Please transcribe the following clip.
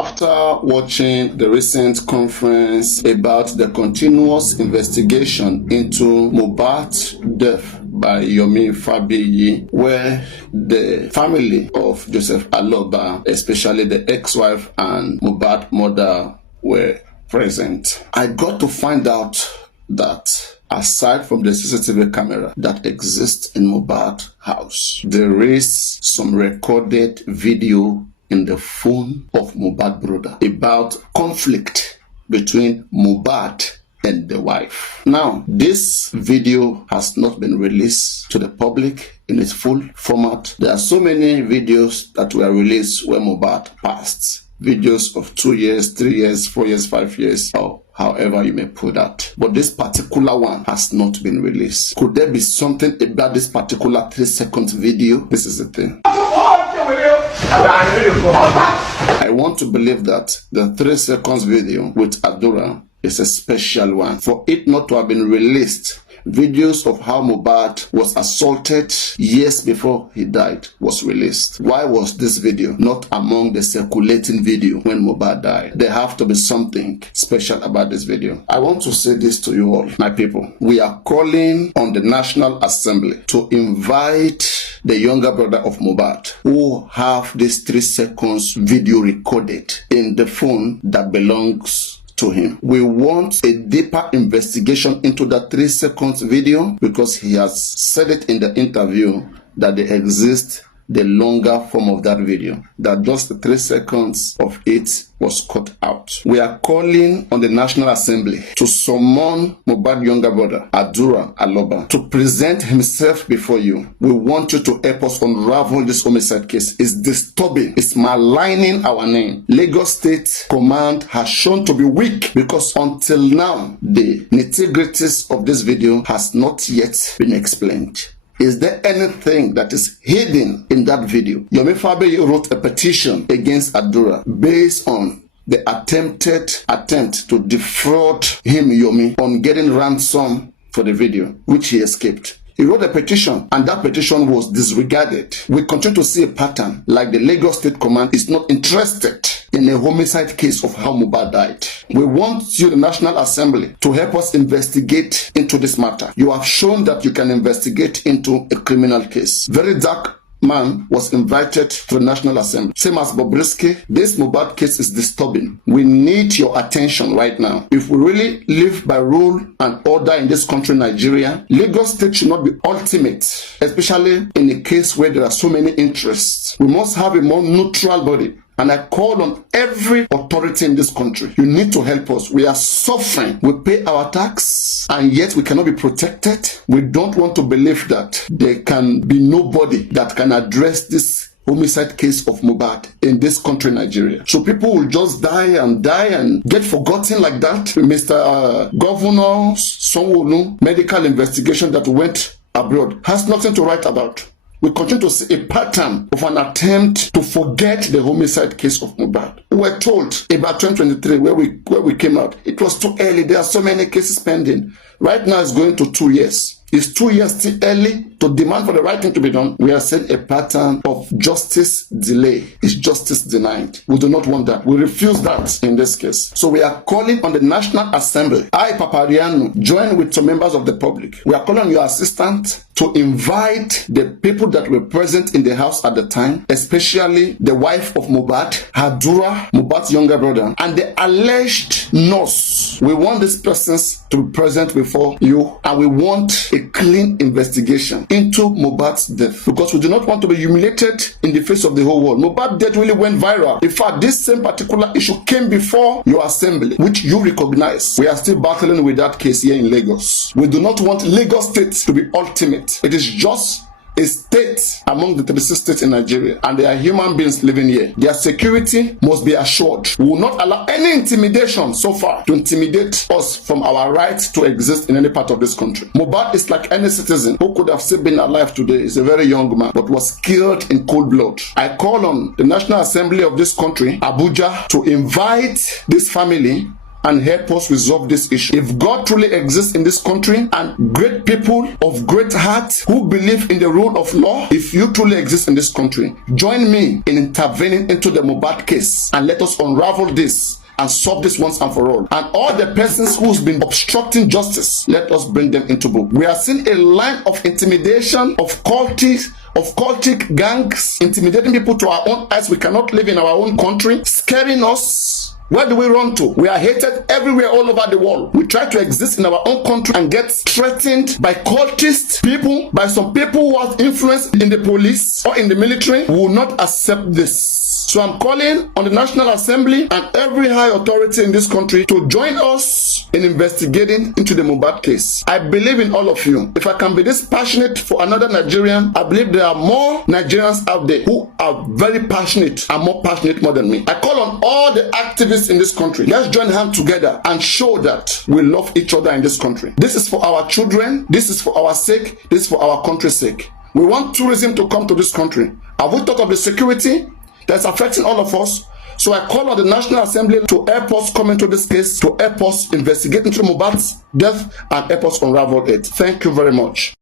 After watching the recent conference about the continuous investigation into Mohbad's death by Yomi Fabiyi, where the family of Joseph Aloba, especially the ex-wife and Mohbad mother, were present, I got to find out that aside from the CCTV camera that exists in Mohbad's house, there is some recorded video in the phone of Mohbad brother about conflict between Mohbad and the wife. Now, this video has not been released to the public in its full format. There are so many videos that were released when Mohbad passed. Videos of 2 years, 3 years, 4 years, 5 years, or however you may put that. But this particular one has not been released. Could there be something about this particular 3-second video? This is the thing. I want to believe that the 3 seconds video with Adura is a special one. For it not to have been released, videos of how Mohbad was assaulted years before he died was released. Why was this video not among the circulating video when Mohbad died? There have to be something special about this video. I want to say this to you all, my people. We are calling on the National Assembly to invite the younger brother of Mohbad, who have this 3 seconds video recorded in the phone that belongs to him. We want a deeper investigation into that 3 seconds video, because he has said it in the interview that there exists the longer form of that video, that just the 3 seconds of it was cut out. We are calling on the National Assembly to summon Mohbad younger brother, Adura Aloba, to present himself before you. We want you to help us unravel this homicide case. It's disturbing. It's maligning our name. Lagos State Command has shown to be weak, because until now, the nitty-gritties of this video has not yet been explained. Is there anything that is hidden in that video? Yomi Fabiyi wrote a petition against Adura based on the attempt to defraud him, Yomi, on getting ransom for the video, which he escaped. He wrote a petition, and that petition was disregarded. We continue to see a pattern, like the Lagos State Command is not interested in a homicide case of how Mohbad died. We want you, the National Assembly, to help us investigate into this matter. You have shown that you can investigate into a criminal case. Very dark man was invited to the National Assembly. Same as Bobrisky, this Mohbad case is disturbing. We need your attention right now. If we really live by rule and order in this country, Nigeria, Lagos State should not be ultimate, especially in a case where there are so many interests. We must have a more neutral body. And I call on every authority in this country. You need to help us. We are suffering. We pay our tax, and yet we cannot be protected. We don't want to believe that there can be nobody that can address this homicide case of Mohbad in this country, Nigeria. So people will just die and get forgotten like that. Mr. Governor Sanwo-Olu medical investigation that went abroad has nothing to write about. We continue to see a pattern of an attempt to forget the homicide case of Mohbad. We were told about 2023, where we came out, it was too early. There are so many cases pending. Right now it's going to 2 years. Is 2 years still early to demand for the right thing to be done? We are seeing a pattern of justice delay. Is justice denied? We do not want that. We refuse that in this case. So we are calling on the National Assembly. I, Papariano, join with some members of the public. We are calling on your assistant to invite the people that were present in the house at the time, especially the wife of Mohbad, Adura, Mohbad's younger brother, and the alleged nurse. We want these persons to be present before you, and we want a clean investigation into Mohbad's death, because we do not want to be humiliated in the face of the whole world. Mohbad's death really went viral. In fact, this same particular issue came before your assembly, which you recognize. We are still battling with that case here in Lagos. We do not want Lagos State to be ultimate. It is just a state among the 36 states in Nigeria, and there are human beings living here. Their security must be assured. We will not allow any intimidation so far to intimidate us from our right to exist in any part of this country. Mohbad is like any citizen who could have still been alive today. He's a very young man, but was killed in cold blood. I call on the National Assembly of this country, Abuja, to invite this family and help us resolve this issue. If God truly exists in this country and great people of great heart who believe in the rule of law, if you truly exist in this country, join me in intervening into the Mohbad case and let us unravel this and solve this once and for all. And all the persons who's been obstructing justice, let us bring them into book. We are seeing a line of intimidation, of cultic gangs, intimidating people to our own eyes. We cannot live in our own country, scaring us. Where do we run to? We are hated everywhere, all over the world. We try to exist in our own country and get threatened by cultist people, by some people who have influence in the police or in the military. We will not accept this. So I'm calling on the National Assembly and every high authority in this country to join us in investigating into the Mohbad case. I believe in all of you. If I can be this passionate for another Nigerian, I believe there are more Nigerians out there who are very passionate and more passionate more than me. I call on all the activists in this country. Let's join hands together and show that we love each other in this country. This is for our children. This is for our sake. This is for our country's sake. We want tourism to come to this country. Have we thought of the security that's affecting all of us? So I call on the National Assembly to help us come into this case, to help us investigate into Mohbad's death and help us unravel it. Thank you very much.